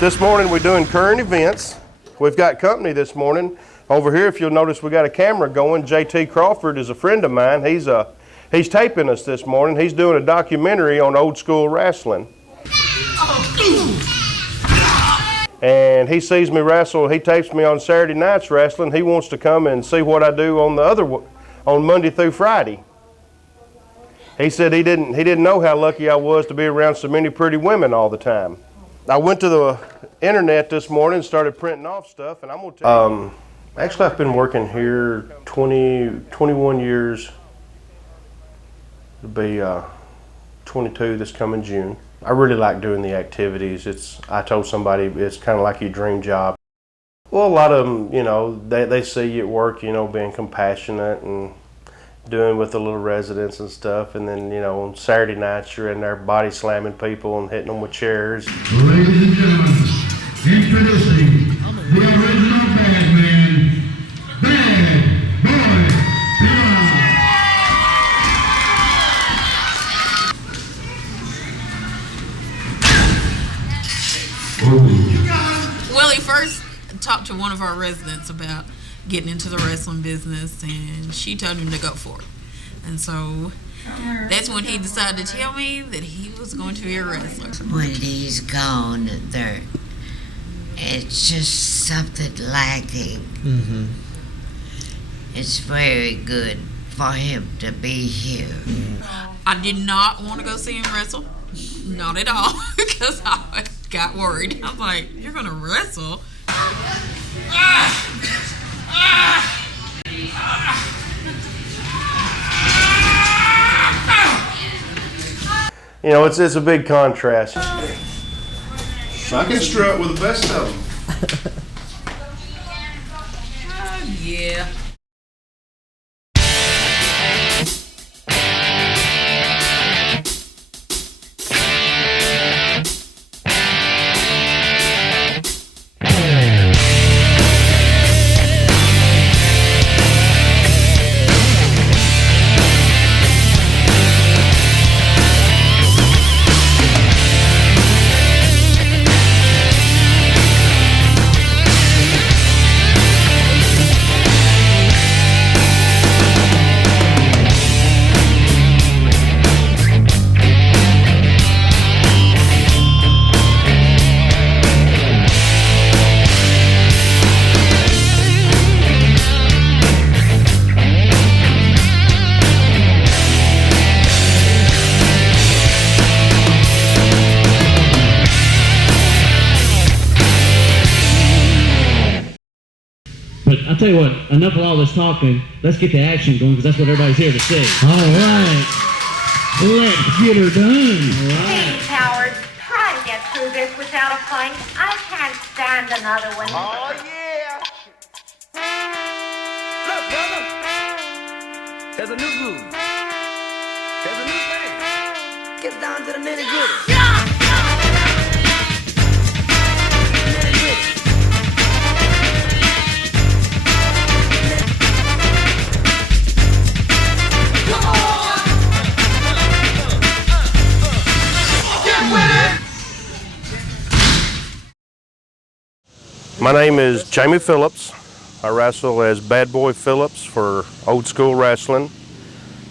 This morning we're doing current events. We've got company this morning. Over here, if you'll notice, we got a camera going. JT Crawford is a friend of mine. He's taping us this morning. He's doing a documentary on old school wrestling. And he sees me wrestle. He tapes me on Saturday nights wrestling. He wants to come and see what I do on Monday through Friday. He said he didn't know how lucky I was to be around so many pretty women all the time. I went to the internet this morning and started printing off stuff, and I'm gonna tell you. Actually, I've been working here 21 years. It'll be 22 this coming June. I really like doing the activities. I told somebody it's kind of like your dream job. Well, a lot of them, you know, they see you at work, you know, being compassionate and doing with the little residents and stuff, and then, you know, on Saturday nights you're in there body slamming people and hitting them with chairs. Ladies and gentlemen, introducing the original bad man, Bad Boy Well, he first talked to one of our residents about getting into the wrestling business, and she told him to go for it. And so that's when he decided to tell me that he was going to be a wrestler. When he's gone, it's just something lacking. Mm-hmm. It's very good for him to be here. I did not want to go see him wrestle, not at all, because I got worried. I was like, "You're going to wrestle?" You know, it's a big contrast. I can strut with the best of them. Yeah. I'll tell you what, enough of all this talking. Let's get the action going, because that's what everybody's here to see. All right. Let's get her done. All right. Hey, cowards, try to get through this without a fight. I can't stand another one. Oh, yeah. Look, brother. There's a new groove. There's a new thing. Get down to the nitty-gritty. My name is Jamie Phillips. I wrestle as Bad Boy Phillips for Old School Wrestling.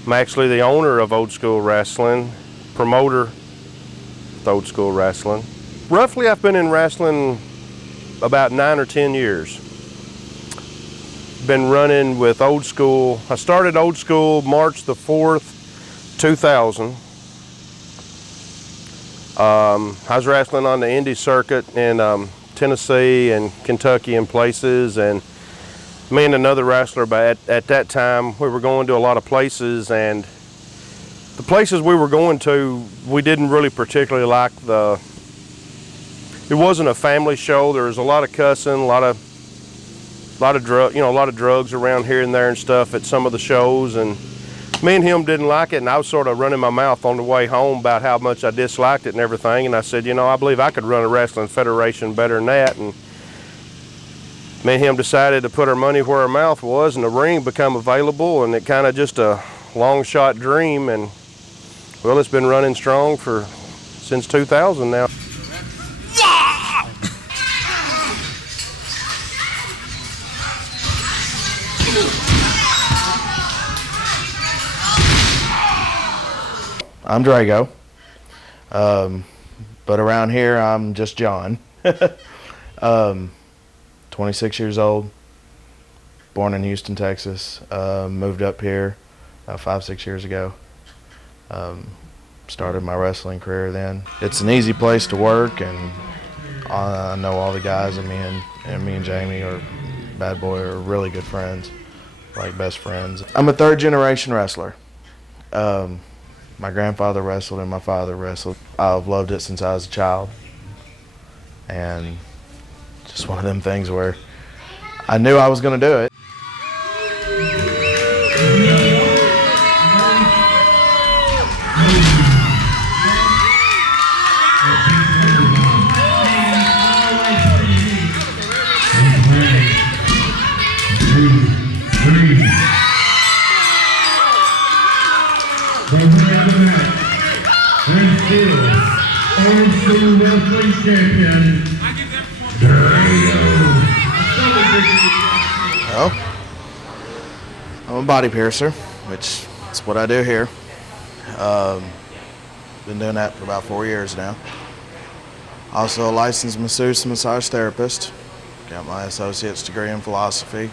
I'm actually the owner of Old School Wrestling, promoter with Old School Wrestling. Roughly, I've been in wrestling about 9 or 10 years. Been running with Old School. I started Old School March the 4th, 2000. I was wrestling on the indie circuit in Tennessee and Kentucky and places, and me and another wrestler, but at that time we were going to a lot of places, and the places we were going to, we didn't really particularly like it wasn't a family show. There was a lot of cussing, a lot of drugs around here and there and stuff at some of the shows, and me and him didn't like it, and I was sort of running my mouth on the way home about how much I disliked it and everything, and I said, you know, I believe I could run a wrestling federation better than that, and me and him decided to put our money where our mouth was, and the ring became available, and it kind of just a long shot dream, and well, it's been running strong since 2000 now. I'm Drago, but around here I'm just John. 26 years old, born in Houston, Texas. Moved up here 5-6 years ago. Started my wrestling career then. It's an easy place to work, and I know all the guys, and me and Jamie or Bad Boy are really good friends, like best friends. I'm a third generation wrestler. My grandfather wrestled and my father wrestled. I've loved it since I was a child, and just one of them things where I knew I was going to do it. Well, I'm a body piercer, which is what I do here. Been doing that for about 4 years now. Also a licensed masseuse and massage therapist. Got my associate's degree in philosophy.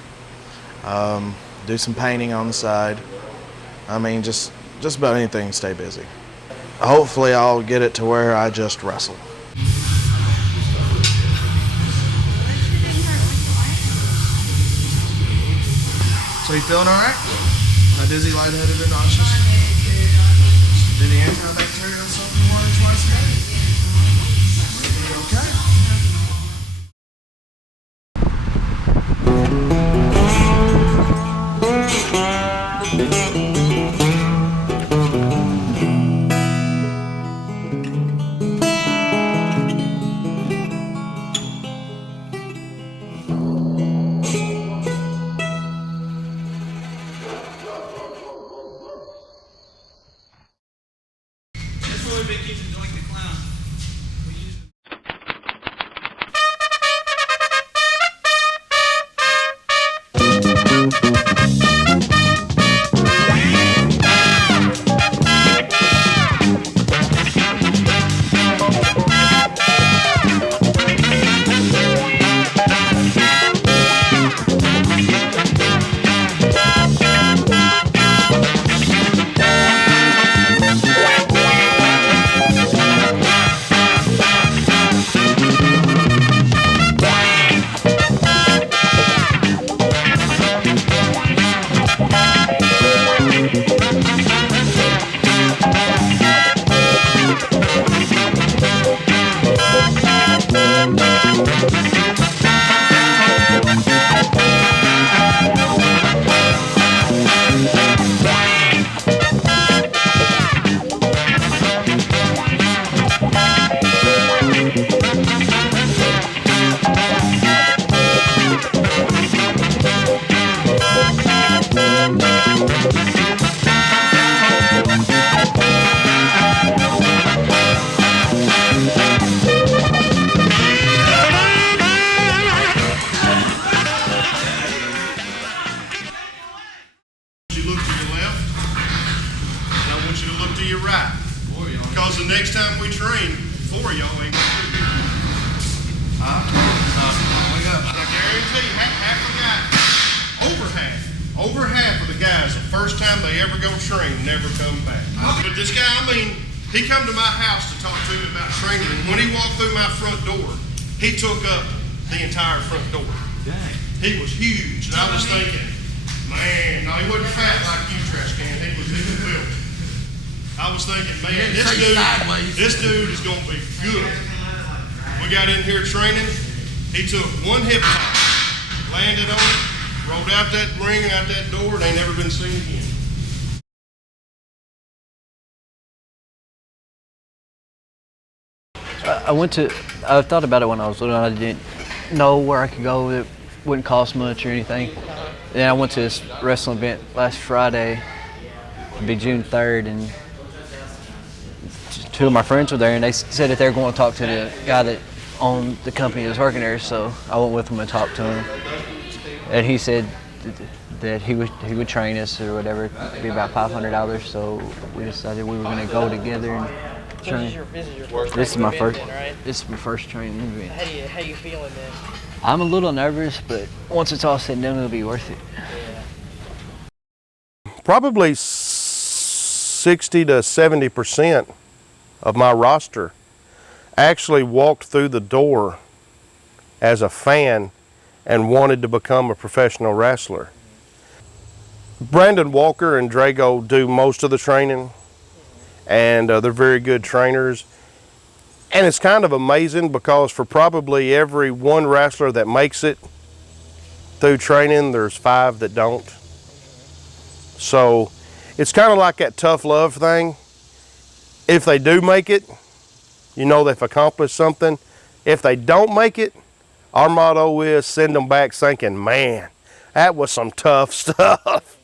Do some painting on the side. I mean, just about anything to stay busy. Hopefully I'll get it to where I just wrestle. So you feeling all right? Not dizzy, lightheaded, or nauseous? Did the antibacterial soap and water twice a day? Okay. next time we train, 4 of y'all ain't gonna do it. I guarantee you, half the guys, over half of the guys, the first time they ever go train, never come back. But this guy, I mean, he come to my house to talk to me about training, and when he walked through my front door, he took up the entire front door. Dang. He was huge, and I was thinking, man, no, he wasn't fat like you, trash can. He was built. I was thinking, man, this dude is going to be good. We got in here training. He took one hip toss, landed on it, rolled out that ring, out that door, and ain't never been seen again. I thought about it when I was little. I didn't know where I could go. It wouldn't cost much or anything. Then I went to this wrestling event last Friday. It'd be June 3rd, and 2 of my friends were there, and they said that they were going to talk to the guy that owned the company that was working there. So I went with them and talked to him, and he said that he would train us or whatever. It'd be about $500. So we decided we were going to go together and train. This is my first training event. How you feeling, man? I'm a little nervous, but once it's all said and done, it'll be worth it. Probably 60 to 70% of my roster actually walked through the door as a fan and wanted to become a professional wrestler. Brandon Walker and Drago do most of the training, and they're very good trainers. And it's kind of amazing because for probably every one wrestler that makes it through training, there's 5 that don't. So it's kind of like that tough love thing. If they do make it, you know they've accomplished something. If they don't make it, our motto is send them back thinking, man, that was some tough stuff.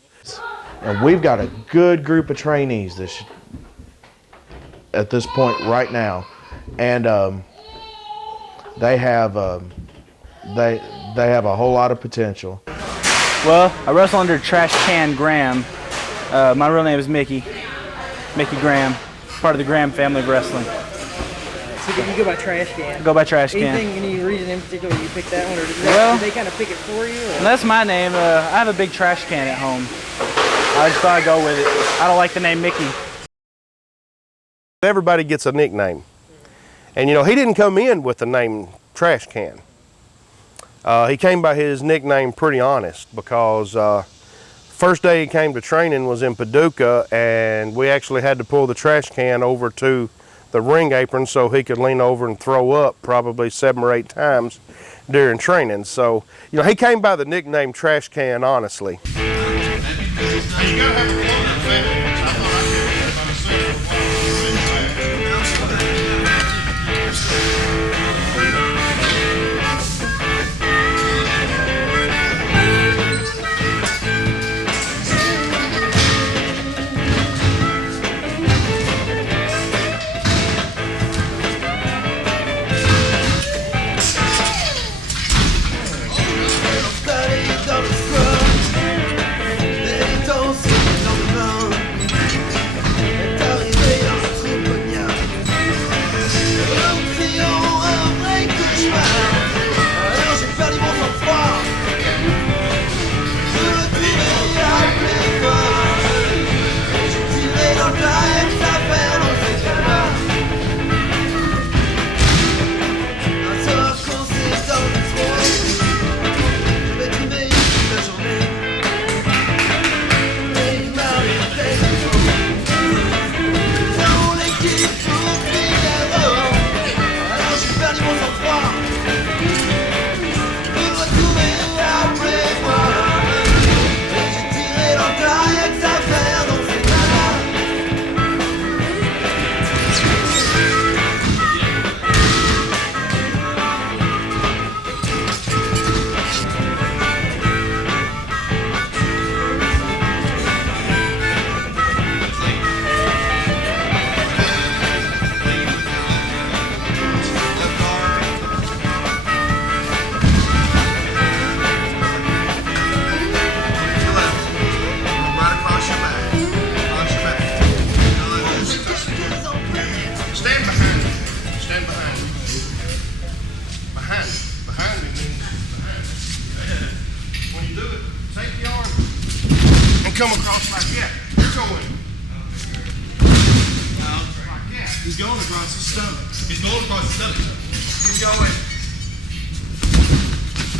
And we've got a good group of trainees at this point right now, and they have a whole lot of potential. Well, I wrestle under Trash Can Graham. My real name is Mickey Graham, part of the Graham family of wrestling. So you go by Trash Can? Go by Trash Can. Any reason in particular you picked that one, or did they kind of pick it for you? Or? That's my name. I have a big trash can at home. I just thought I'd go with it. I don't like the name Mickey. Everybody gets a nickname. And you know, he didn't come in with the name Trash Can. He came by his nickname Pretty Honest because first day he came to training was in Paducah, and we actually had to pull the trash can over to the ring apron so he could lean over and throw up probably 7 or 8 times during training. So, you know, he came by the nickname Trash Can honestly. You gotta have a closer family. I thought I could get about a come across like that. You're going. Like that. He's going across his stomach. He's going across his stomach. He's going.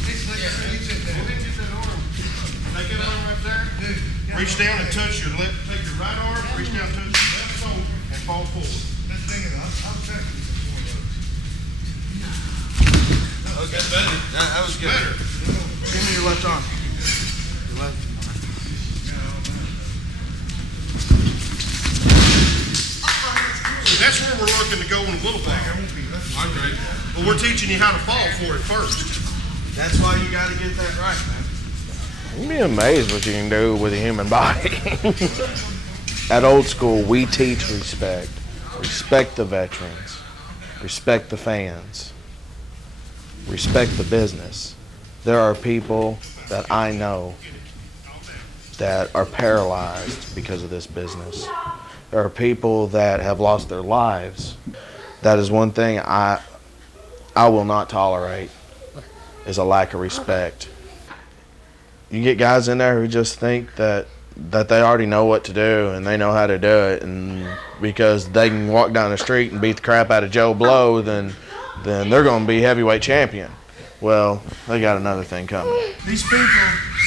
Get that arm. Take that arm right there. Reach down and touch your left. Take your right arm, reach down, touch your left shoulder, and fall forward. That's the thing is, I'll check this. Okay, better. That was good. Better. Give me your left arm. Your left. That's where we're looking to go in a little while. But we're teaching you how to fall for it first. That's why you got to get that right, man. You'd be amazed what you can do with a human body. At Old School, we teach respect. Respect the veterans. Respect the fans. Respect the business. There are people that I know that are paralyzed because of this business. There are people that have lost their lives. That is one thing I will not tolerate, is a lack of respect. You get guys in there who just think that they already know what to do and they know how to do it, and because they can walk down the street and beat the crap out of Joe Blow, then they're going to be heavyweight champion. Well, they got another thing coming. These people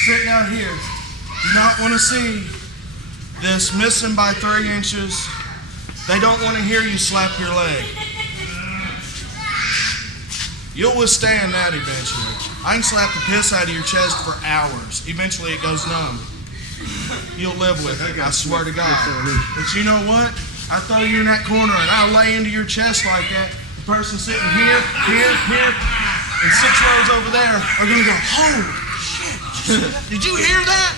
sitting out here do not want to see this missing by 3 inches. They don't want to hear you slap your leg. You'll withstand that eventually. I can slap the piss out of your chest for hours. Eventually it goes numb. You'll live with it, I swear to God. But you know what? I throw you in that corner and I'll lay into your chest like that. The person sitting here, and 6 rows over there are gonna go, holy shit, did you hear that?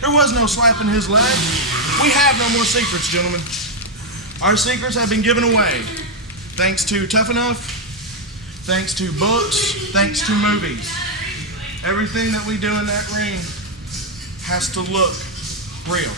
There was no slapping his leg. We have no more secrets, gentlemen. Our secrets have been given away. Thanks to Tough Enough, thanks to books, thanks to movies. Everything that we do in that ring has to look real.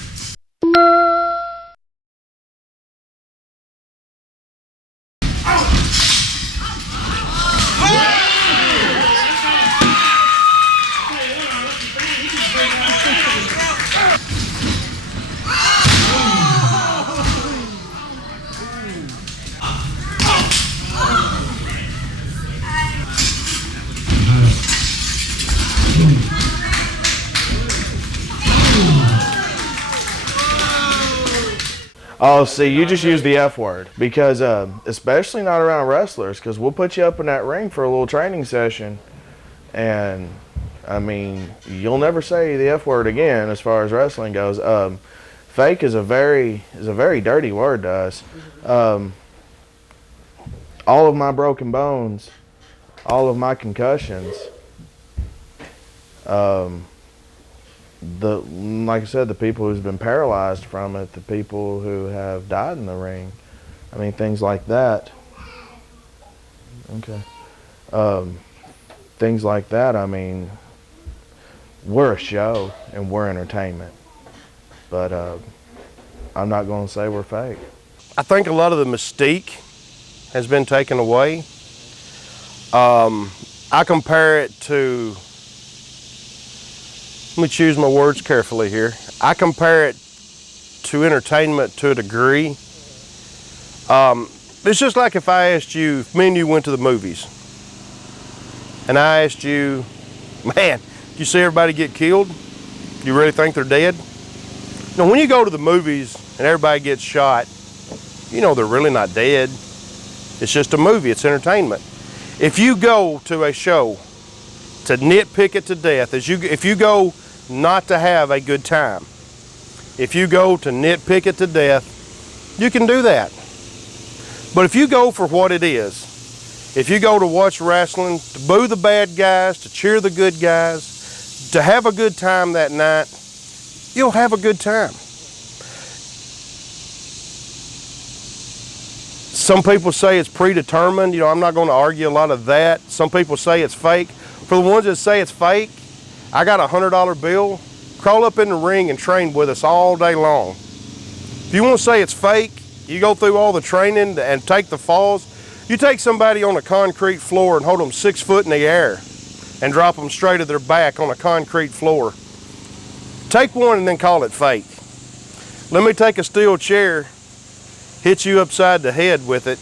Oh, see, you just use the F word, because especially not around wrestlers, because we'll put you up in that ring for a little training session, and I mean, you'll never say the F word again as far as wrestling goes. Fake is a very dirty word to us. All of my broken bones, all of my concussions, like I said, the people who's been paralyzed from it, the people who have died in the ring, I mean, things like that. Okay. Things like that, I mean, we're a show and we're entertainment, but I'm not going to say we're fake. I think a lot of the mystique has been taken away. I compare it to, let me choose my words carefully here. I compare it to entertainment to a degree. It's just like if I asked you, if me and you went to the movies, and I asked you, man, you see everybody get killed? You really think they're dead? No, when you go to the movies and everybody gets shot, you know they're really not dead. It's just a movie, it's entertainment. If you go to a show to nitpick it to death, if you go not to have a good time, if you go to nitpick it to death, you can do that. But if you go for what it is, if you go to watch wrestling, to boo the bad guys, to cheer the good guys, to have a good time that night, you'll have a good time. Some people say it's predetermined. You know, I'm not going to argue a lot of that. Some people say it's fake. For the ones that say it's fake, I got a $100 bill. Crawl up in the ring and train with us all day long. If you want to say it's fake, you go through all the training and take the falls. You take somebody on a concrete floor and hold them 6 foot in the air and drop them straight to their back on a concrete floor. Take one and then call it fake. Let me take a steel chair, hit you upside the head with it,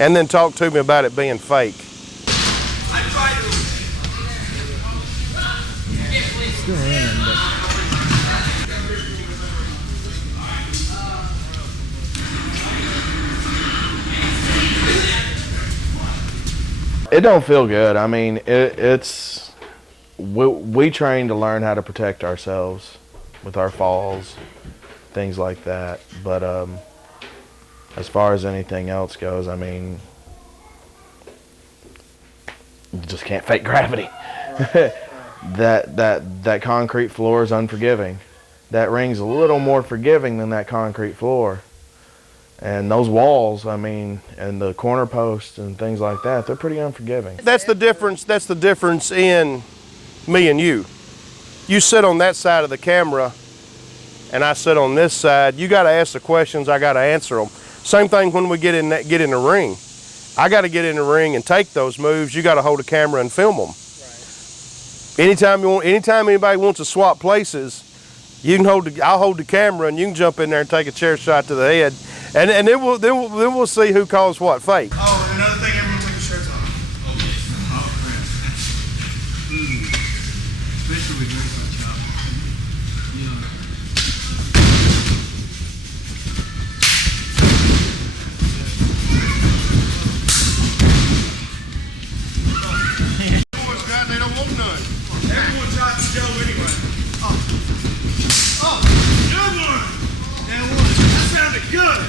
and then talk to me about it being fake. It don't feel good. I mean, we train to learn how to protect ourselves with our falls, things like that. But as far as anything else goes, I mean, you just can't fake gravity. That concrete floor is unforgiving. That ring's a little more forgiving than that concrete floor. And those walls, I mean, and the corner posts and things like that, they're pretty unforgiving. That's the difference in me and you. you sit on that side of the camera and I sit on this side, you got to ask the questions, I got to answer them. Same thing when we get in the ring. I got to get in the ring and take those moves. You got to hold a camera and film them. Right. Anytime anybody wants to swap places, you can I'll hold the camera and you can jump in there and take a chair shot to the head, and then we'll see who calls what fake. Oh, and another thing, everyone take your shirts off. Oh, yeah. Oh, crap. Especially with your chop. Yeah. Boys, God, they don't want none. Everyone tried to go anyway. Oh, good one. That sounded good.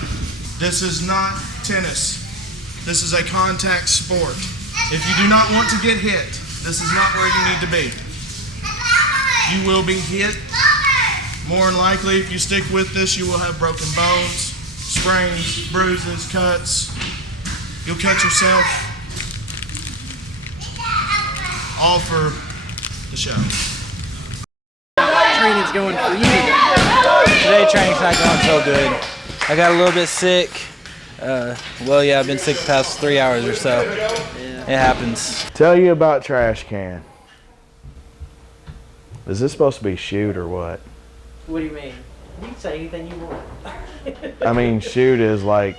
This is not tennis. This is a contact sport. If you do not want to get hit, this is not where you need to be. You will be hit. More than likely, if you stick with this, you will have broken bones, sprains, bruises, cuts. You'll cut yourself. All for the show. Training's going for you. Today training's not going so good. I got a little bit sick. Well, yeah, I've been sick the past 3 hours or so. Yeah. It happens. Tell you about trash can. Is this supposed to be shoot or what? What do you mean? You can say anything you want. I mean, shoot is like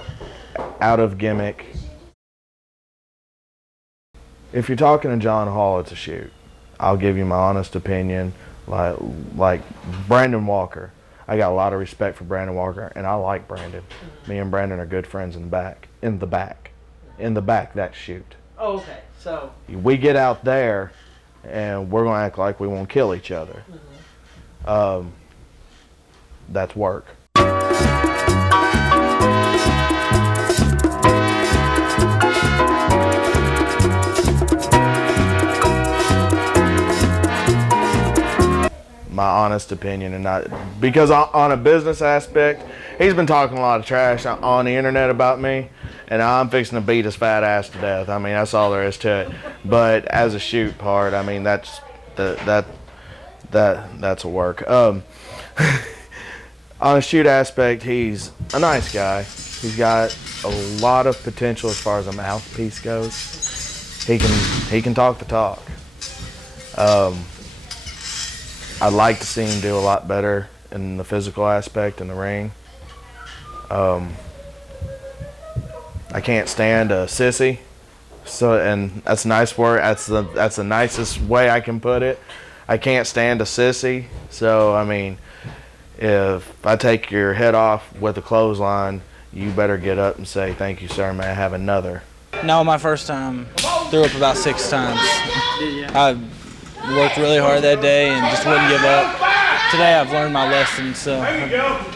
out of gimmick. If you're talking to John Hall, it's a shoot. I'll give you my honest opinion. Like Brandon Walker. I got a lot of respect for Brandon Walker, and I like Brandon. Me and Brandon are good friends in the back. In the back, that's shoot. Oh, okay. So we get out there, and we're gonna act like we won't kill each other. That's work. My honest opinion, and not because on a business aspect, he's been talking a lot of trash on the internet about me, and I'm fixing to beat his fat ass to death. I mean, that's all there is to it. But as a shoot part, I mean, that's a work. On a shoot aspect, he's a nice guy. He's got a lot of potential as far as a mouthpiece goes. He can talk the talk. I'd like to see him do a lot better in the physical aspect in the ring. I can't stand a sissy, and that's a nice word. That's the nicest way I can put it. I can't stand a sissy. So I mean, if I take your head off with a clothesline, you better get up and say, "Thank you, sir. May I have another?" no, my first time threw up about 6 times. I worked really hard that day and just wouldn't give up. Today I've learned my lesson, so I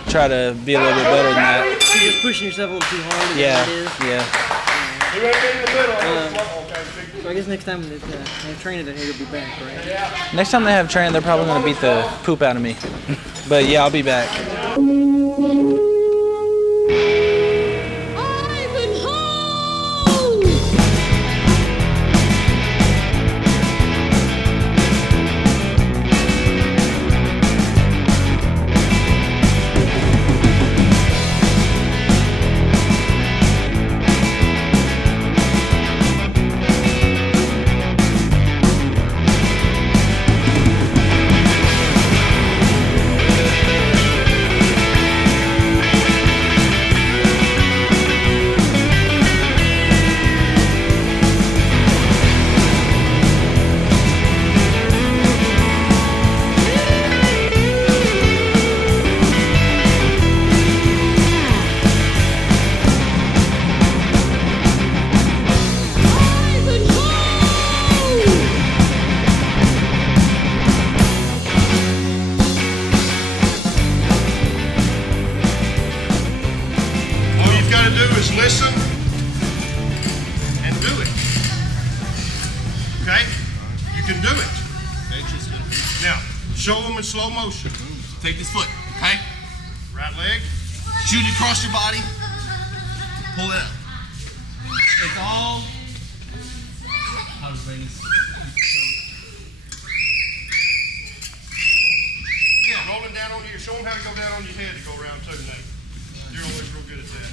try to be a little bit better than that. You're just pushing yourself a little too hard. Yeah. So I guess next time they have training that you'll be back, right? Next time they have training, they're probably going to beat the poop out of me. But yeah, I'll be back. Listen and do it. Okay? You can do it. Now, show them in slow motion. Take this foot, okay? Right leg. Shoot it across your body. Pull it up. It's all. How to bring this. rolling down on you. Show them how to go down on your head to go around too, Nate. You're always real good at that.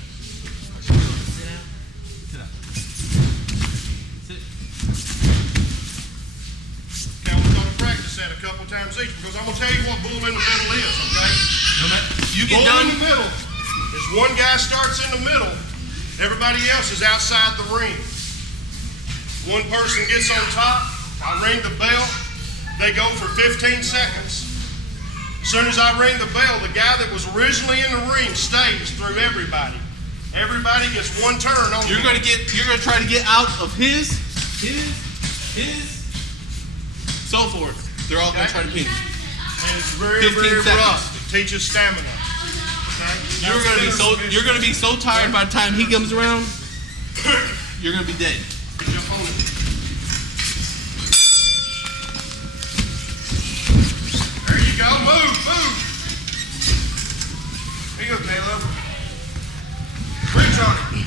Sit down. Sit down. Sit. Now we're going to practice that a couple times each because I'm going to tell you what bull in the middle is, okay? No, man. You get bull done. in the middle is one guy starts in the middle, everybody else is outside the ring. One person gets on top, I ring the bell, they go for 15 seconds. As soon as I ring the bell, the guy that was originally in the ring stays through everybody. Everybody gets one turn on You're gonna try to get out of his, so forth. They're all gonna try to pin you. And it's very, 15 very seconds. rough. It teaches stamina. Okay? You're gonna be so tired by the time he comes around, you're gonna be dead. Jump on it. There you go. Move. Here you go, Caleb. Bridge on it.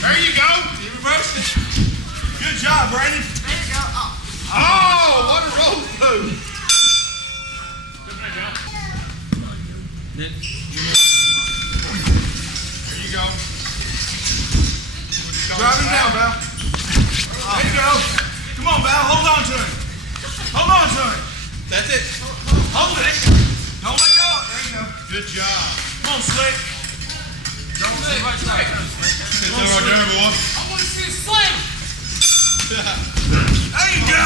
There you go. You reversed it. Good job, Brandon. There you go. Oh, what a roll through. There you go. Drop him down, Val. There you go. Come on, Val. Hold on to him. Hold on to him. That's it. Hold it. Don't let go. There you go. Good job. Come on, Slick. Come on, Slick. Sit right there, boy. I want to see it slam. There you go.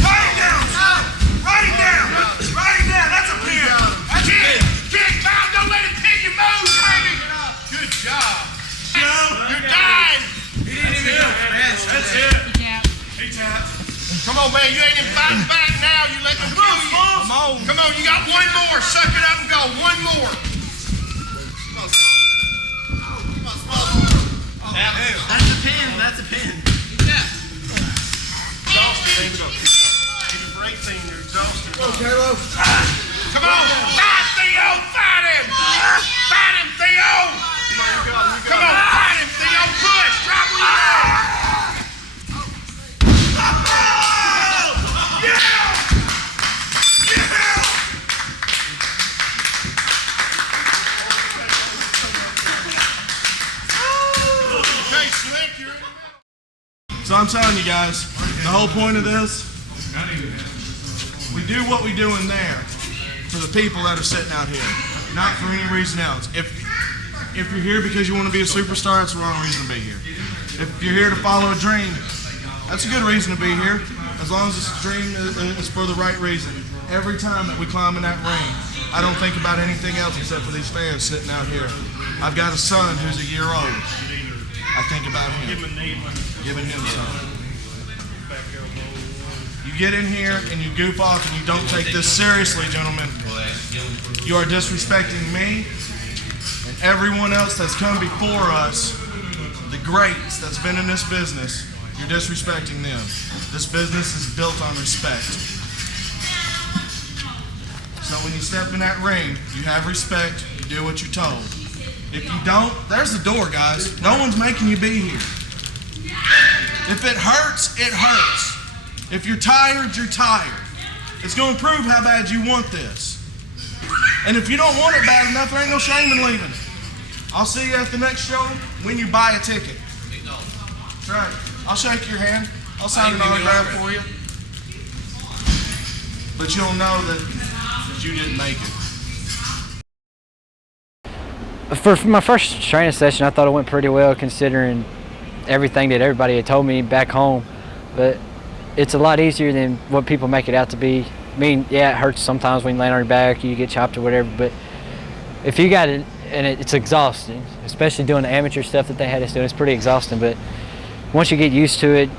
Write it down. Write it down. Write it down. That's a pin. That's it. Kick, Val. Don't let it pin your moves, baby. Good job. You're dying. He didn't even go. That's it. He tapped. Come on, man. You ain't even fighting back now. You let them kill you. Come on. You got one more. Suck it up and go. One more. That's a pin. Exhausted, ain't it? Any break team, you're exhausted. Come on, Caleb. Come on. Fight, Theo. Fight him. Fight him, Theo. Come on, fight him, Theo. Push. Drop where you are. Okay, Slick, you're in the middle. So I'm telling you guys, the whole point of this, we do what we do in there for the people that are sitting out here, not for any reason else. If you're here because you want to be a superstar, that's the wrong reason to be here. If you're here to follow a dream, that's a good reason to be here, as long as this dream is for the right reason. Every time that we climb in that ring, I don't think about anything else except for these fans sitting out here. I've got a son who's a year old. I think about him, giving him something. You get in here and you goof off and you don't take this seriously, gentlemen. You are disrespecting me and everyone else that's come before us, the greats that's been in this business. You're disrespecting them. This business is built on respect. So when you step in that ring, you have respect, you do what you're told. If you don't, there's the door, guys. No one's making you be here. If it hurts, it hurts. If you're tired, you're tired. It's going to prove how bad you want this. And if you don't want it bad enough, there ain't no shame in leaving. I'll see you at the next show when you buy a ticket. That's right. I'll shake your hand. I'll sign an autograph for you. But you'll know that you didn't make it. For my first training session, I thought it went pretty well considering everything that everybody had told me back home. But it's a lot easier than what people make it out to be. I mean, yeah, it hurts sometimes when you land on your back, you get chopped or whatever, but if you got it, and it's exhausting, especially doing the amateur stuff that they had us doing, it's pretty exhausting, but once you get used to it,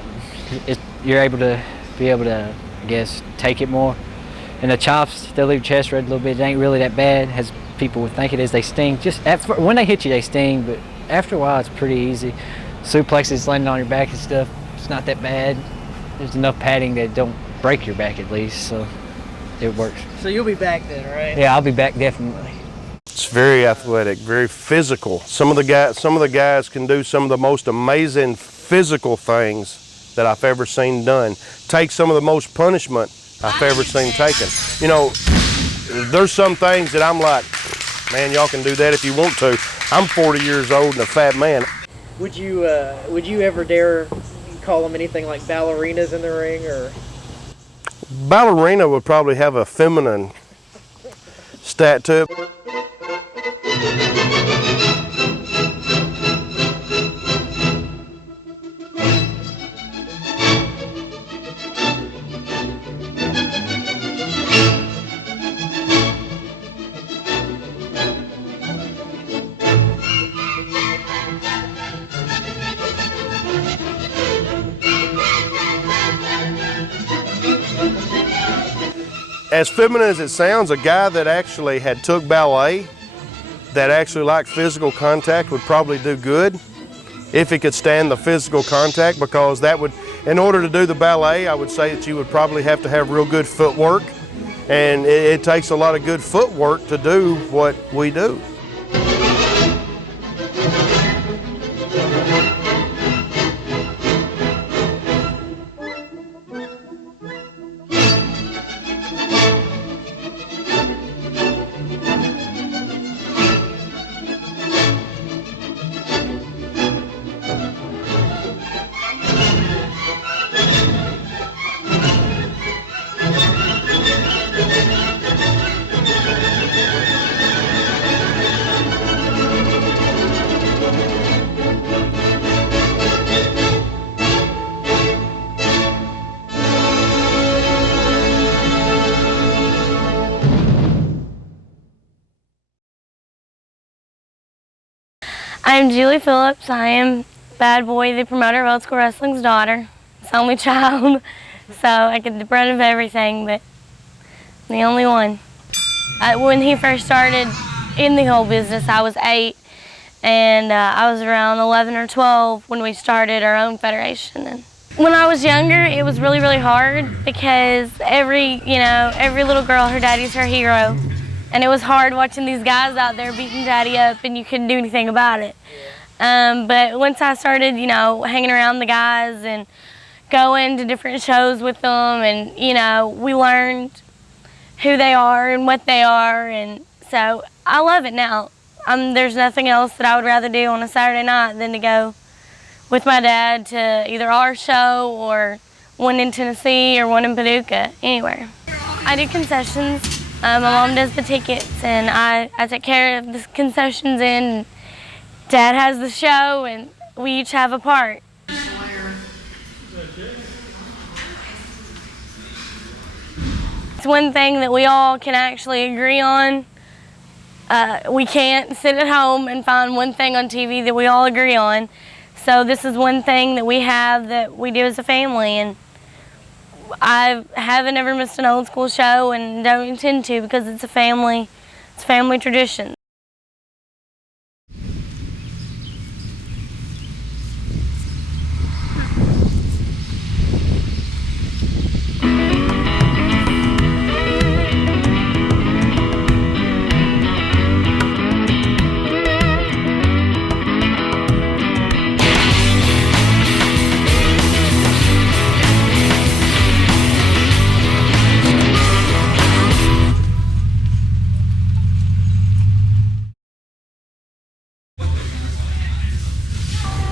you're able to I guess, take it more. And the chops, they'll leave your chest red a little bit. It ain't really that bad as people would think it is. They sting. When they hit you, they sting, but after a while, it's pretty easy. Suplexes landing on your back and stuff, it's not that bad. There's enough padding that don't break your back at least, so it works. So you'll be back then, right? Yeah, I'll be back definitely. It's very athletic, very physical. Some of the guys can do some of the most amazing physical things that I've ever seen done. Take some of the most punishment I've ever seen taken. You know, there's some things that I'm like, man, y'all can do that if you want to. I'm 40 years old and a fat man. Would you ever dare call them anything like ballerinas in the ring, or? Ballerina would probably have a feminine stat to it. As feminine as it sounds, a guy that actually had took ballet, that actually liked physical contact, would probably do good if he could stand the physical contact, because that would, in order to do the ballet, I would say that you would probably have to have real good footwork, and it takes a lot of good footwork to do what we do. I'm Julie Phillips. I am Bad Boy, the promoter of Old School Wrestling's daughter. It's the only child, so I get the brunt of everything, but I'm the only one. When he first started in the whole business, I was 8, and I was around 11 or 12 when we started our own federation. And when I was younger, it was really, really hard because every little girl, her daddy's her hero. And it was hard watching these guys out there beating daddy up, and you couldn't do anything about it. But once I started, hanging around the guys and going to different shows with them, and, we learned who they are and what they are, and so I love it now. There's nothing else that I would rather do on a Saturday night than to go with my dad to either our show or one in Tennessee or one in Paducah, anywhere. I do concessions. My mom does the tickets, and I take care of the concessions, and Dad has the show, and we each have a part. It's one thing that we all can actually agree on. We can't sit at home and find one thing on TV that we all agree on. So this is one thing that we have that we do as a family, and I haven't ever missed an old school show and don't intend to, because it's a family tradition.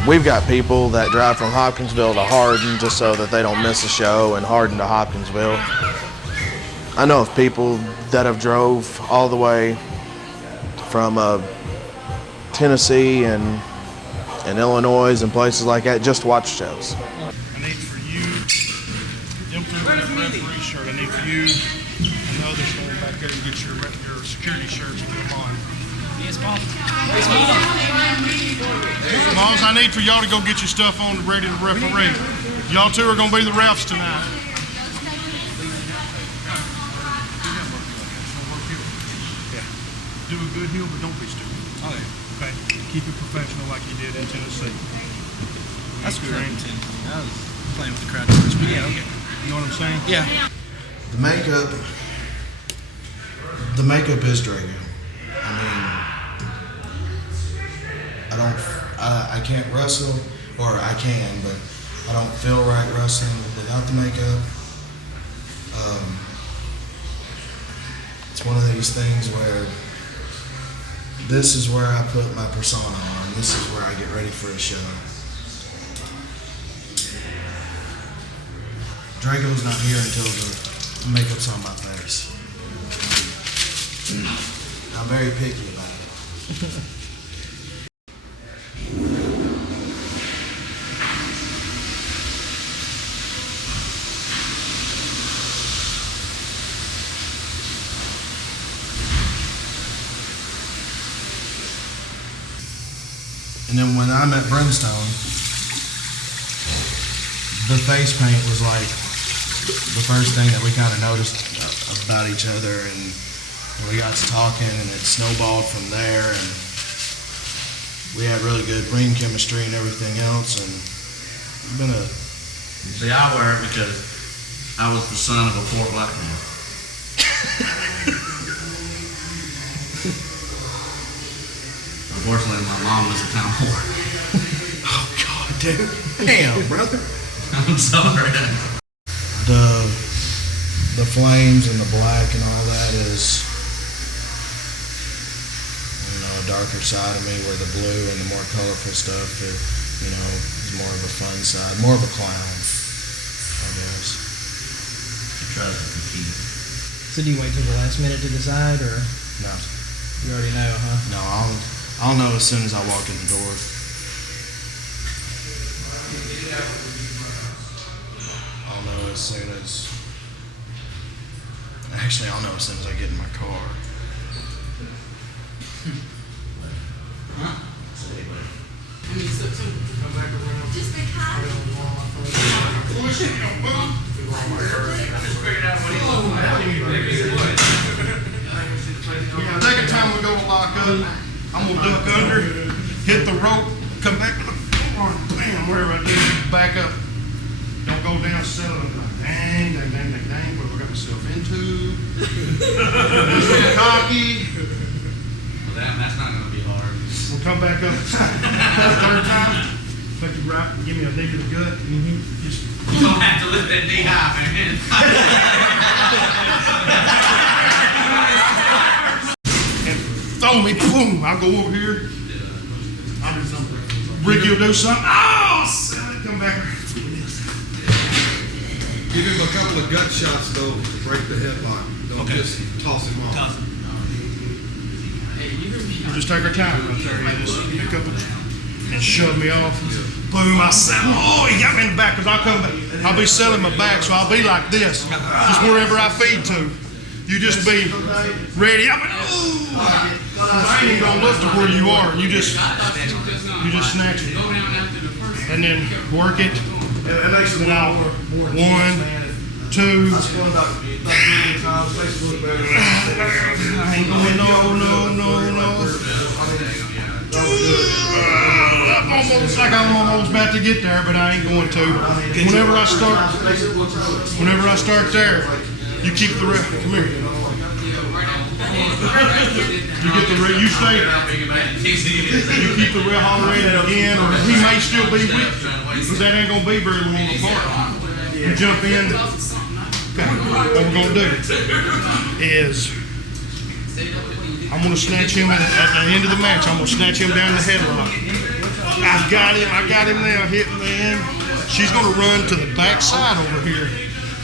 We've got people that drive from Hopkinsville to Hardin just so that they don't miss a show, and Hardin to Hopkinsville. I know of people that have drove all the way from Tennessee and Illinois and places like that just to watch shows. I need for you, them two with that referee shirt. I need for you and the others going back there and get your security shirts and put them on. Yes, Bob. Smalls, I need for y'all to go get your stuff on ready to referee. Y'all two are going to be the refs tonight. Yeah. Do a good heel, but don't be stupid. Oh, yeah. Okay. Keep it professional like you did in Tennessee. That's good. I was playing with the crowd. Yeah, okay. You know what I'm saying? Yeah. The makeup is Drago. I mean, I can't wrestle, or I can, but I don't feel right wrestling without the makeup. It's one of these things where this is where I put my persona on. This is where I get ready for a show. Drago's not here until the makeup's on my face. I'm very picky about it. And then when I'm at Brimstone, the face paint was like the first thing that we kind of noticed about each other, and we got to talking, and it snowballed from there, and we had really good ring chemistry and everything else, and it's been a... See, I wear it because I was the son of a poor black man. Unfortunately, my mom was a town whore. Oh, God, dude. Damn, brother. I'm sorry. The flames and the black and all that is, a darker side of me, where the blue and the more colorful stuff, is more of a fun side, more of a clown, I guess. He tries to compete. So do you wait till the last minute to decide, or? No. You already know, huh? No, I'll know as soon as I walk in the door. I'll know as soon as... Actually, I'll know as soon as I get in my car. Just be kind. Second time we go to lock up, I'm gonna duck under, hit the rope, come back to the floor, bam, wherever I do, back up. Don't go down, settle, dang, what we got myself into. Just get cocky. Well, that's not going to be hard. We'll come back up. Third time, put you right, give me a knee to the gut. Just, You don't have to lift that knee high, man. and throw me, boom, I'll go over here. I'll do something. Ricky will do something. Oh, son, come back. Give him a couple of gut shots, though, to break the headlock. Don't just toss him off. We'll just take our time right there. You just pick up and shove me off. Boom, I sell. Oh, he got me in the back, because I'll come back. I'll be selling my back, so I'll be like this. Just wherever I feed to. You just be ready. I'm like, ooh. I ain't even gonna look to where you are. You just snatch it. And then work it. Then I'll 1, 2. I ain't going no. It's like I'm almost about to get there, but I ain't going to. Whenever I start there, you keep the ref. Come here. You get the ref. You stay. You keep the ref already again, or he may still be with you, but that ain't gonna be very long apart. You jump in. Okay. What we're gonna do is I'm gonna snatch him at the end of the match. I'm gonna snatch him down the headlock. I got him now, hitting the end. She's gonna run to the back side over here.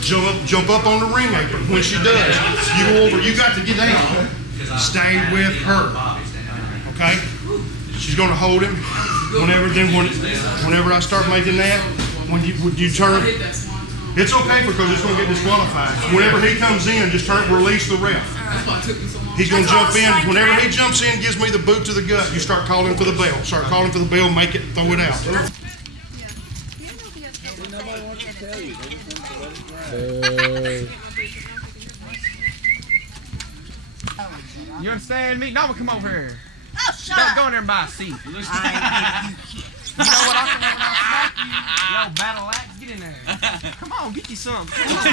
Jump up on the ring apron. When she does, you go over, you got to get down. Stay with her. Okay? She's gonna hold him. Whenever I start making that, when you turn, it's okay because it's gonna get disqualified. Whenever he comes in, just release the ref. He's gonna jump in. Whenever he jumps in, gives me the boot to the gut, you start calling for the bell. Start calling for the bell, make it, throw it out. You understand me? Nova, come over here. Oh, shut Don't up. go in there and buy a seat. You know what I'm talking about? Yo, battle axe, get in there. Come on, get you some. Come on.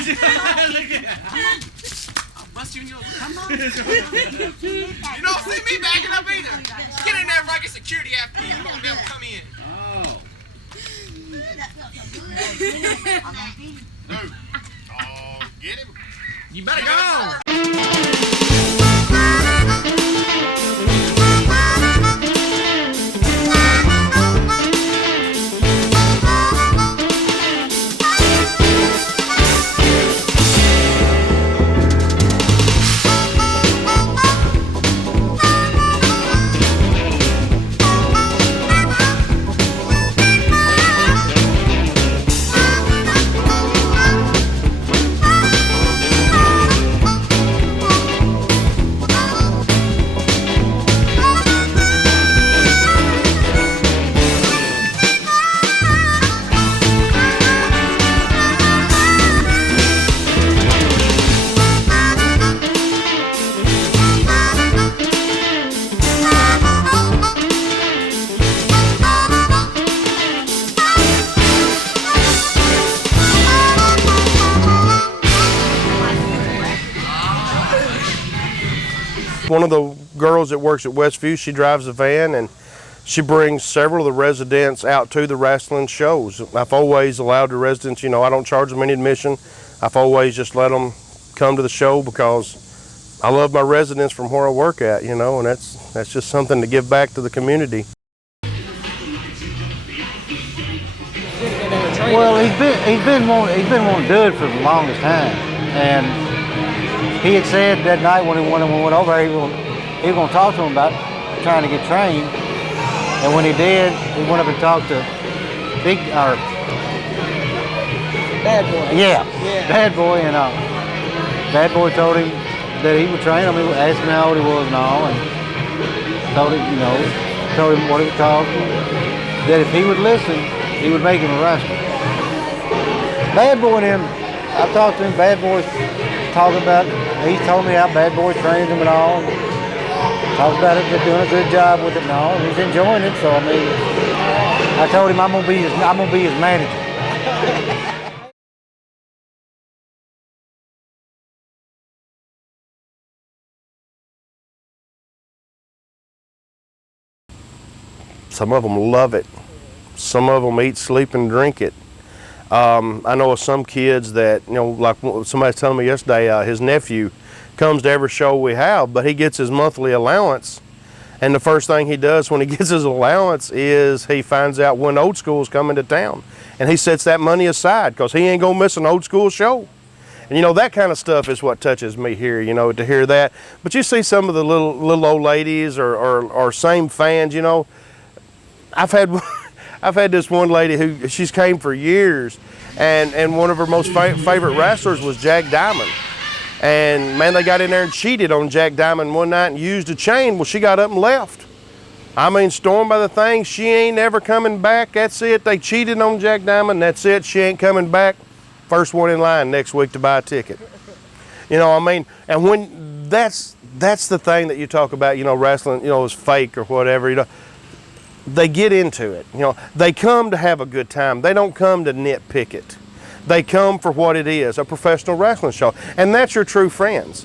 Bust you in your... Come on. You don't see me backing up either. Get in there if I get security after you. You won't be able to come in. Oh. Dude. Oh, get him. You better go. One of the girls that works at Westview, she drives a van and she brings several of the residents out to the wrestling shows. I've always allowed the residents, you know, I don't charge them any admission. I've always just let them come to the show because I love my residents from where I work at, you know, and that's just something to give back to the community. Well, he's been wanting to do it for the longest time, and he had said that night when we went over, he was going to talk to him about trying to get trained. And when he did, he went up and talked to Bad Boy. Yeah, Bad Boy, and Bad Boy told him that he would train him. He asked him how old he was and all, and told him, you know, told him what he was talking. That if he would listen, he would make him a wrestler. Bad Boy and him, I talked to him. Bad Boy talking about. He told me how Bad Boy trained him and all. Talks about it, they're doing a good job with it and all. He's enjoying it, so I mean, I told him I'm gonna be his manager. Some of them love it. Some of them eat, sleep, and drink it. I know of some kids that, you know, like somebody was telling me yesterday, his nephew comes to every show we have, but he gets his monthly allowance. And the first thing he does when he gets his allowance is he finds out when Old School's coming to town. And he sets that money aside because he ain't gonna miss an Old School show. And you know, that kind of stuff is what touches me here, you know, to hear that. But you see some of the little old ladies or same fans, you know. I've had this one lady who she's came for years, and one of her most favorite wrestlers was Jack Diamond. And man, they got in there and cheated on Jack Diamond one night and used a chain. Well, she got up and left. I mean, stormed by the thing. She ain't ever coming back. That's it. They cheated on Jack Diamond. That's it. She ain't coming back. First one in line next week to buy a ticket. You know, I mean, and when that's the thing that you talk about, you know, wrestling, you know, is fake or whatever, you know. They get into it, you know. They come to have a good time. They don't come to nitpick it. They come for what it is, a professional wrestling show. And that's your true friends.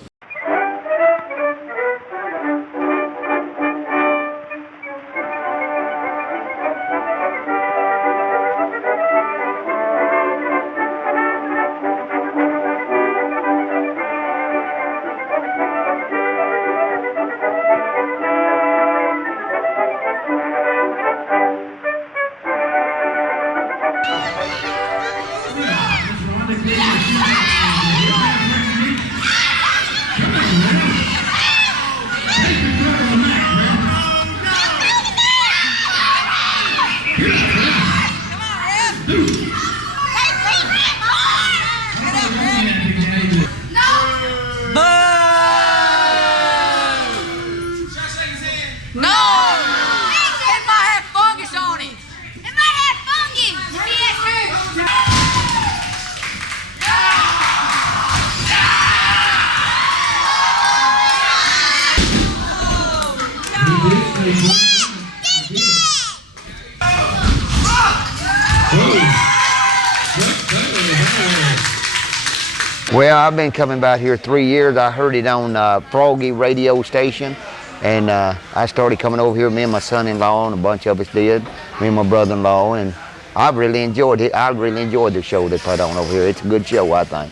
Well, I've been coming about here 3 years. I heard it on Froggy radio station, And I started coming over here, me and my son-in-law and a bunch of us did, me and my brother-in-law, and I really enjoyed it. I really enjoyed the show they put on over here. It's a good show, I think.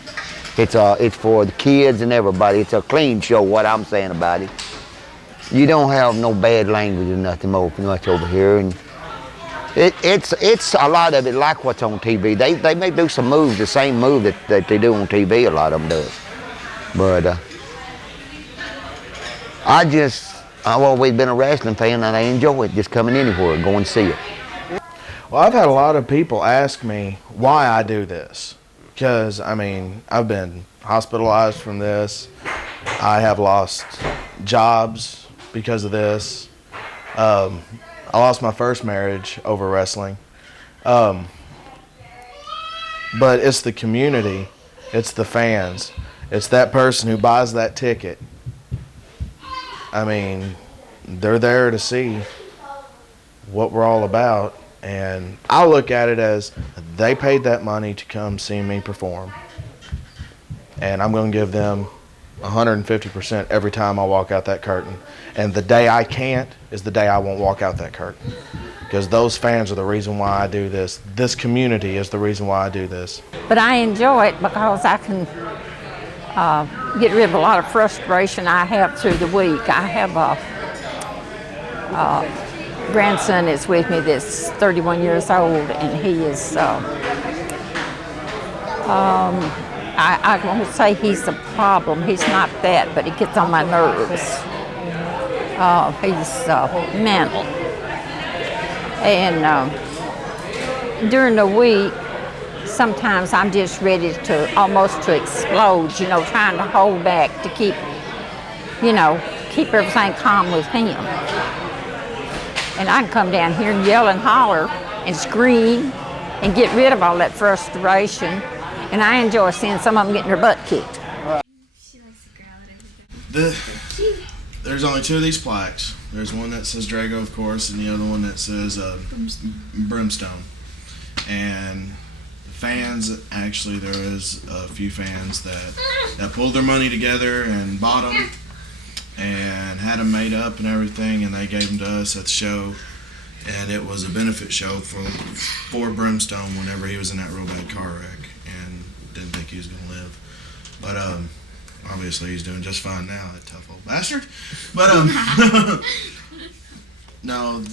It's for the kids and everybody. It's a clean show, what I'm saying about it. You don't have no bad language or nothing much over here, and it's a lot of it like what's on TV. They may do some moves, the same move that they do on TV, a lot of them do. But I've always been a wrestling fan, and I enjoy it, just coming anywhere, going to see it. Well, I've had a lot of people ask me why I do this. Because, I mean, I've been hospitalized from this. I have lost jobs because of this. I lost my first marriage over wrestling. But it's the community. It's the fans. It's that person who buys that ticket. I mean, they're there to see what we're all about. And I look at it as they paid that money to come see me perform. And I'm going to give them 150% every time I walk out that curtain. And the day I can't is the day I won't walk out that curtain. Because those fans are the reason why I do this. This community is the reason why I do this. But I enjoy it because I can get rid of a lot of frustration I have through the week. I have a grandson that's with me that's 31 years old, and he is, I won't say he's a problem. He's not that, but he gets on my nerves. He's mental. And during the week, sometimes I'm just ready to almost to explode, you know, trying to hold back to keep, you know, keep everything calm with him. And I can come down here and yell and holler and scream and get rid of all that frustration. And I enjoy seeing some of them getting their butt kicked. There's only two of these plaques. There's one that says Drago, of course, and the other one that says Brimstone. And the fans, actually, there is a few fans that pulled their money together and bought them and had them made up and everything, and they gave them to us at the show. And it was a benefit show for Brimstone whenever he was in that real bad car wreck and didn't think he was going to live. But obviously he's doing just fine now, that tough old bastard. But no,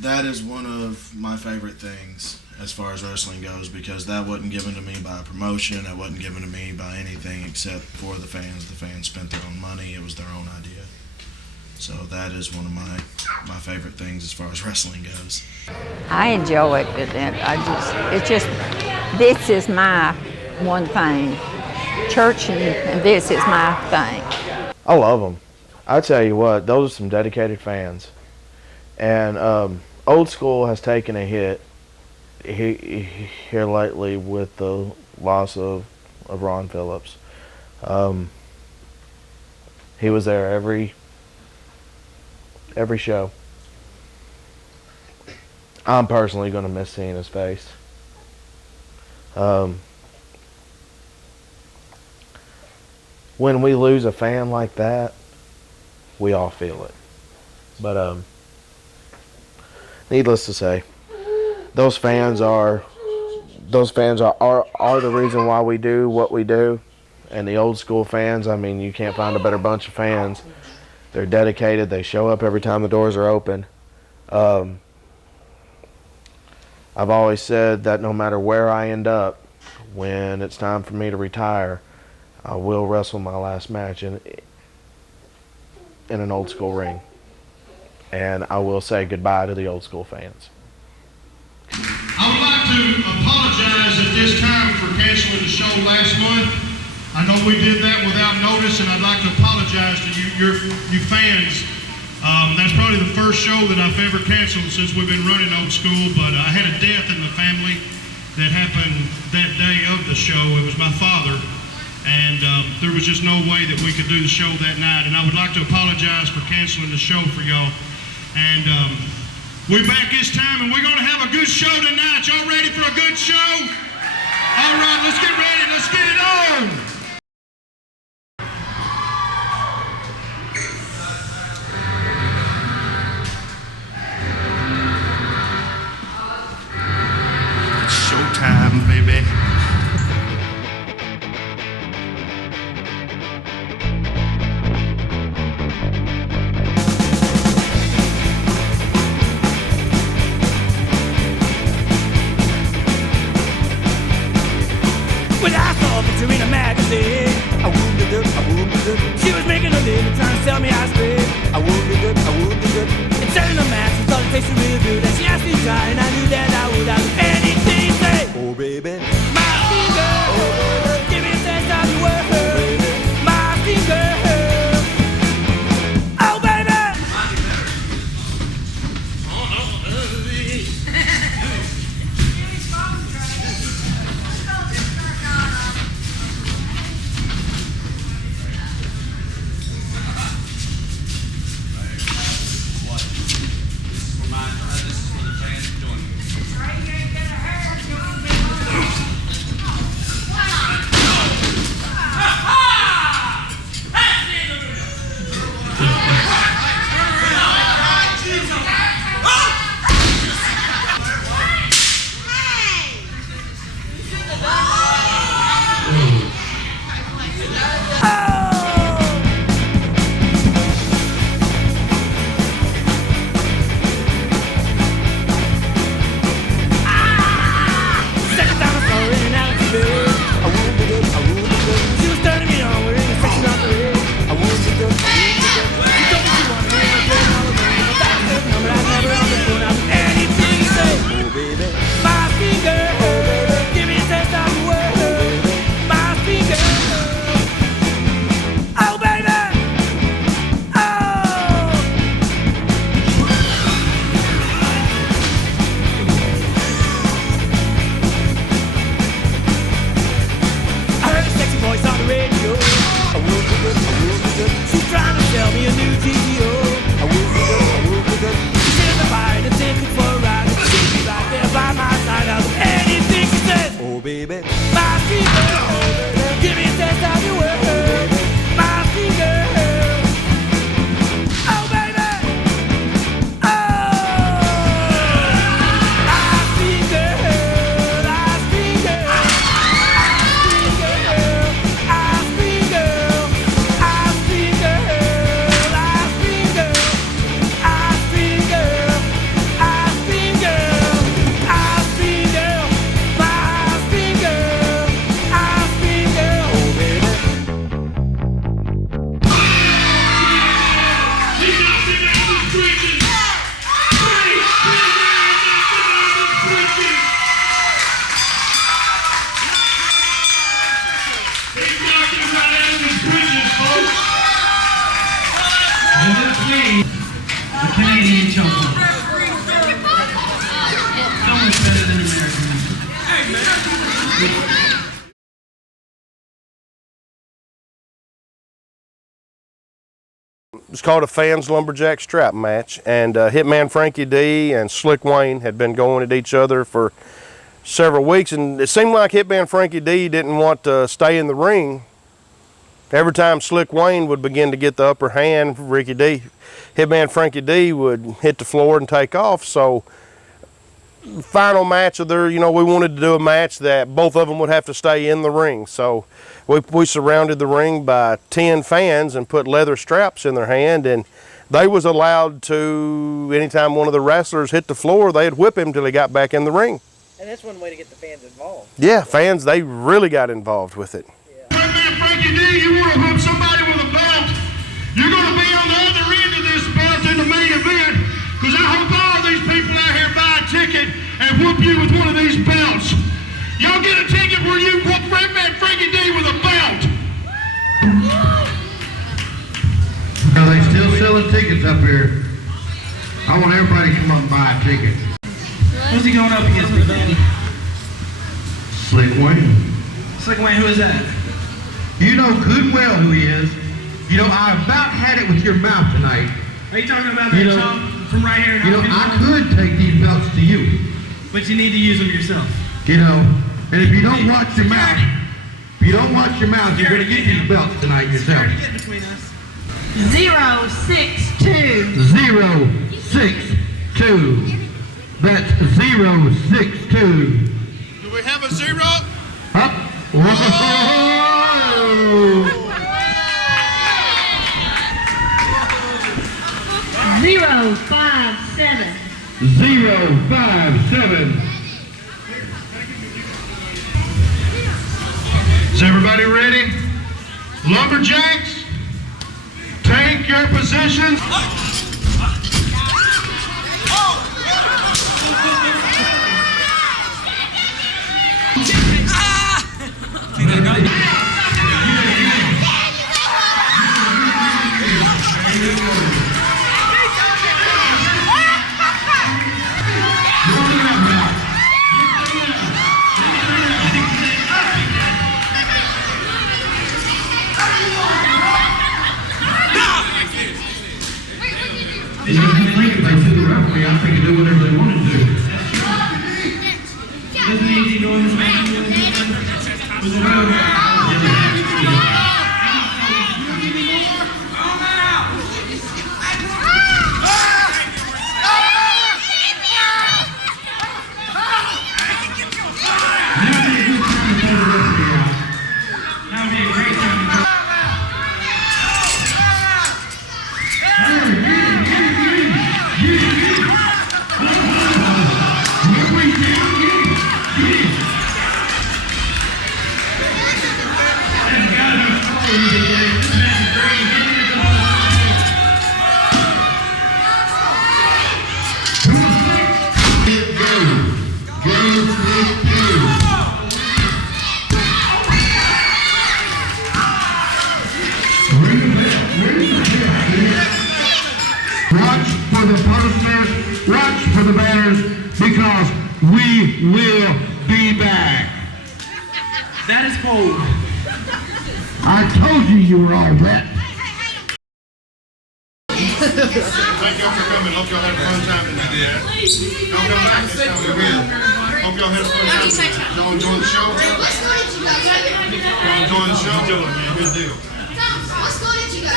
that is one of my favorite things as far as wrestling goes, because that wasn't given to me by a promotion, that wasn't given to me by anything except for the fans. The fans spent their own money, it was their own idea. So that is one of my favorite things as far as wrestling goes. I enjoy it, and this is my one thing. Church and this is my thing. I love them. I tell you what, those are some dedicated fans. And Old School has taken a hit here lately with the loss of Ron Phillips. He was there every show. I'm personally going to miss seeing his face. When we lose a fan like that, we all feel it. But needless to say, those fans are the reason why we do what we do. And the Old School fans, I mean, you can't find a better bunch of fans. They're dedicated. They show up every time the doors are open. I've always said that no matter where I end up, when it's time for me to retire, I will wrestle my last match in an Old School ring. And I will say goodbye to the Old School fans. I would like to apologize at this time for canceling the show last month. I know we did that without notice, and I'd like to apologize to you fans. That's probably the first show that I've ever canceled since we've been running Old School, but I had a death in the family that happened that day of the show. It was my father, and there was just no way that we could do the show that night, and I would like to apologize for canceling the show for y'all. And we're back this time, and we're going to have a good show tonight. Y'all ready for a good show? All right, let's get ready. Let's get it on. Sharing the mask, I thought it tasted real good. And she asked me to try, and I knew that I would. I would anything say. Oh baby, my finger. Oh baby, give me a taste of your word. My finger. Oh baby. The Canadian choker. So much better than American. It's called a Fans Lumberjack Strap match, and Hitman Frankie D and Slick Wayne had been going at each other for several weeks, and it seemed like Hitman Frankie D didn't want to stay in the ring. Every time Slick Wayne would begin to get the upper hand, Ricky D, Hitman Frankie D would hit the floor and take off. So final match of their, we wanted to do a match that both of them would have to stay in the ring. So we surrounded the ring by 10 fans and put leather straps in their hand, and they was allowed to, anytime one of the wrestlers hit the floor, they'd whip him till he got back in the ring. And that's one way to get the fans involved. Yeah, fans, they really got involved with it. Frankie D, you want to whip somebody with a belt, you're going to be on the other end of this belt in the main event, because I hope all of these people out here buy a ticket and whoop you with one of these belts. Y'all get a ticket where you whoop Frankie D with a belt. Now they still selling tickets up here. I want everybody to come up and buy a ticket. Who's he going up against, Big Daddy? Slick Wayne. Slick Wayne, who is that? You know good well who he is. I about had it with your mouth tonight. Are you talking about that chump from right here? I could take these belts to you. But you need to use them yourself. And if you don't watch your mouth, you're going to get these belts tonight yourself. 062. 062. That's 062. Do we have a zero? Up. Whoa. 057. 057. Is everybody ready? Lumberjacks, take your positions. think if they sue the referee, I think they do whatever they want to do. Isn't it easy doing this, man? Was it Watch for the posters, watch for the banners, because we will be back. That is cold. I told you you were all wet. Thank y'all for coming. Hope y'all had a fun time tonight. Y'all come back next time we will. Hope y'all had a fun time. Y'all enjoy the show? Y'all enjoy the show? Good deal. Let's go let you go.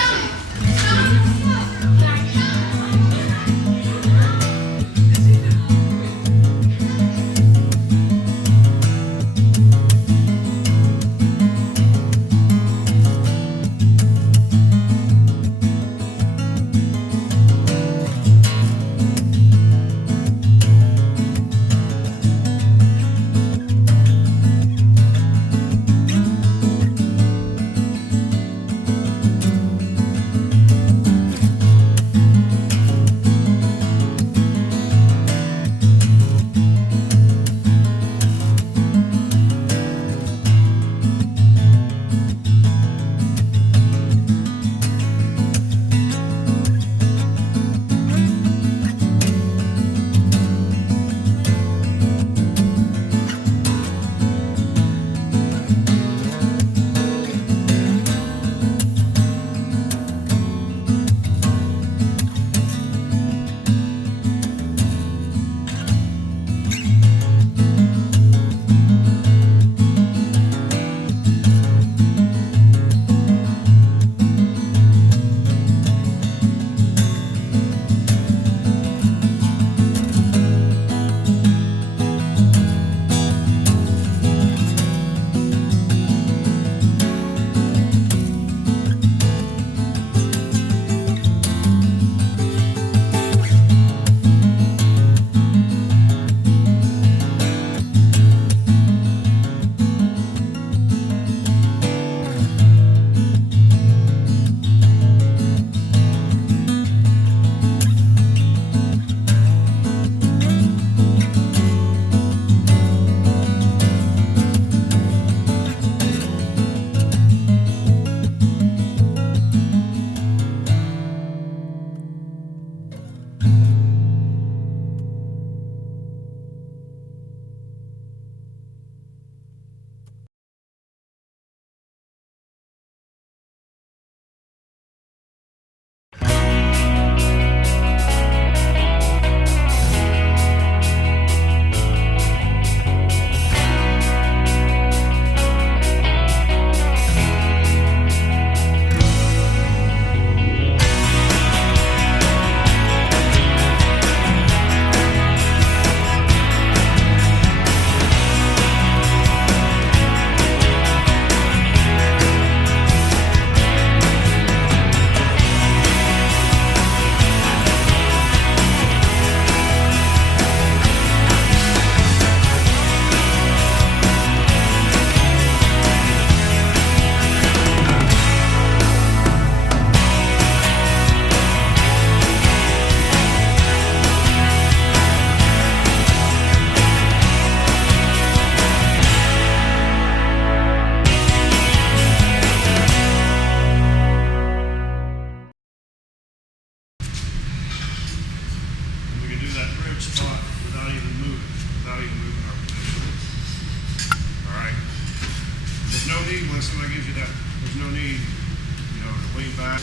when somebody gives you that, there's no need, to lean back.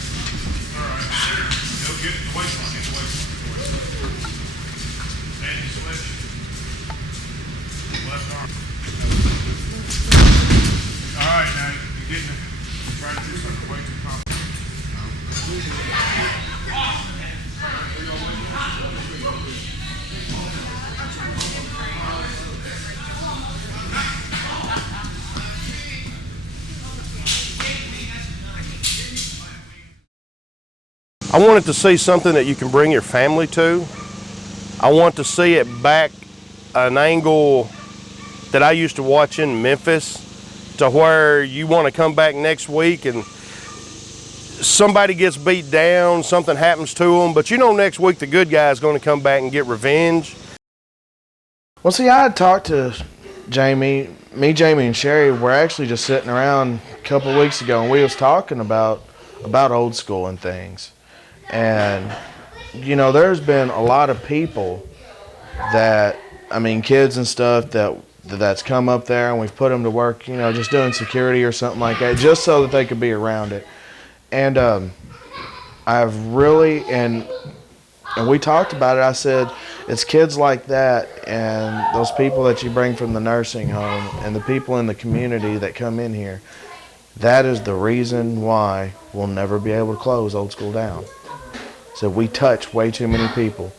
All right. Go get the waistline. Get the waistline. I want it to see something that you can bring your family to. I want to see it back an angle that I used to watch in Memphis, to where you want to come back next week and somebody gets beat down, something happens to them, but you know next week the good guy is going to come back and get revenge. Well, see, I had talked to Jamie. Me, Jamie, and Sherry were actually just sitting around a couple of weeks ago, and we was talking about old school and things. And, you know, there's been a lot of people that, I mean, kids and stuff that's come up there, and we've put them to work, you know, just doing security or something like that, just so that they could be around it. And I've really, and we talked about it, I said, it's kids like that and those people that you bring from the nursing home and the people in the community that come in here, that is the reason why we'll never be able to close Old School down. So we touch way too many people.